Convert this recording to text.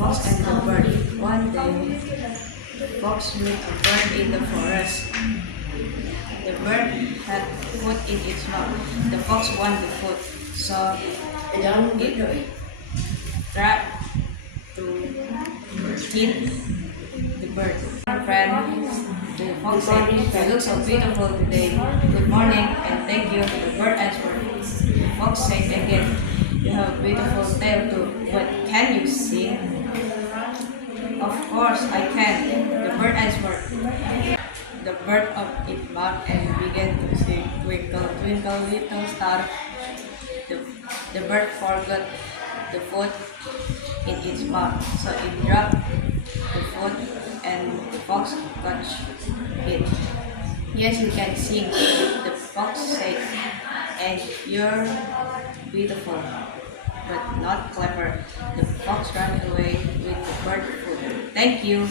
fox and the bird. One day, the fox met a bird in the forest. The bird had food in its mouth. The fox wanted the food, so it tried to kill the bird. Friend, the fox said, "You look so beautiful today. Good morning and thank you." The bird answered. The fox said again, "You have a beautiful tail too, but can you sing?" "Of course I can," the bird answered. The bird opened its mouth and began to sing, "Twinkle, twinkle, little star." The bird forgot the food in its mouth, so it dropped the food and the fox caught it. "Yes, you can sing," the fox said, "and you're beautiful, but not clever." The fox ran away with the bird food. Thank you.